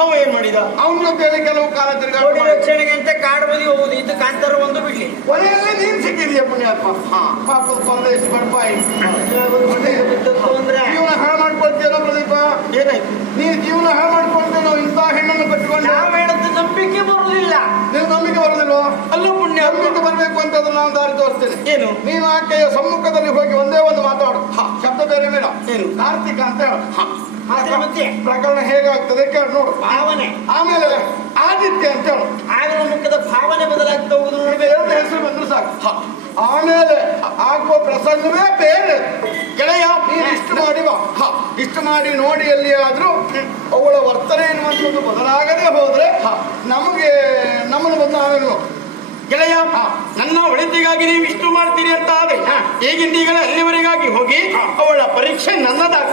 ಅವ ಏನ್ ಮಾಡಿದ? ಅವನ ಜೊತೆಯಲ್ಲಿ ಕೆಲವು ಕಾಲ ತಿರುಗಾಟ ರಕ್ಷಣೆಗೆ ಅಂತ ಕಾಡು ಬದಿ ಹೋಗುದು, ಇದು ಕಾಂತಾರ ಒಂದು ಬಿಡ್ಲಿ. ಕೊನೆಯಲ್ಲಿ ನೀನ್ ಸಿಕ್ಕಿದ್ಯಾ ಪುಣ್ಯಾತ್ಮ. ಪಾಪದ ತೊಂದರೆ ಬರ್ಪಾಯಿ ಜೀವನ ಹಾಳು ಮಾಡ್ಕೊಳ್ತೀಯಲ್ಲ ಪ್ರದೀಪ. ಏನಾಯ್ತು? ನೀನ್ ಜೀವನ ಹಾಳು ಮಾಡ್ಕೊಳ್ತೇನೋ ಇಂಥ ಹೆಣ್ಣನ್ನು ಕಟ್ಟಿಕೊಂಡು. ನಾವು ಹೇಳದ್ದು ನಂಬಿಕೆ ಬರುವುದಿಲ್ಲ. ನೀನು ನಂಬಿಕೆ ಬರುದಿಲ್ವಾ? ಅಲ್ಲ ಪುಣ್ಯ, ನಂಬಿಕೆ ಬರ್ಬೇಕು ಅಂತ ಅದನ್ನ ನಾನು ದಾರಿ ತೋರಿಸ್ತೇನೆ. ಏನು? ನೀನು ಆಕೆಯ ಸಮ್ಮುಖದಲ್ಲಿ ಹೋಗಿ ಒಂದೇ ಒಂದು ಮಾತಾಡು. ಶಬ್ದ ಬೇರೆ ಬೇಡ. ಏನು? ಕಾರ್ತಿಕ ಅಂತ ಹೇಳು. ಮತ್ತೆ ಪ್ರಕರಣ ಹೇಗಾಗ್ತದೆ ಕೇಳು ನೋಡು. ಭಾವನೆ. ಆಮೇಲೆ ಆದಿತ್ಯ ಅಂತ ಹೇಳು. ಆಗಿನ ಮುಖದ ಭಾವನೆ ಬದಲಾಗ್ತಾ ಹೋಗುದು ಎರಡು ಹೆಸರು ಬಂದ್ರು ಸಾಕು. ಆಮೇಲೆ ಆಗುವ ಪ್ರಸಂಗವೇ ಬೇರೆ. ಗೆಳೆಯ ನೀನು ಇಷ್ಟು ಮಾಡಿ ಬಾ. ಇಷ್ಟು ಮಾಡಿ ನೋಡಿ ಎಲ್ಲಿಯಾದ್ರೂ ಅವಳ ವರ್ತನೆ ಎನ್ನುವಂಥದ್ದು ಬದಲಾಗದೆ ಹೋದ್ರೆ ನಮ್ಮನ್ನು ಬಂದು ಆಮೇಲೆ ಗೆಳೆಯ, ನನ್ನ ಒಳಿತಿಗಾಗಿ ನೀವು ಇಷ್ಟು ಮಾಡ್ತೀರಿ ಅಂತ ಆದ್ರೆ ಈಗಿಂದೀಗಲೇ ಅಲ್ಲಿವರೆಗಾಗಿ ಹೋಗಿ ಅವಳ ಪರೀಕ್ಷೆ ನನ್ನದಾಗ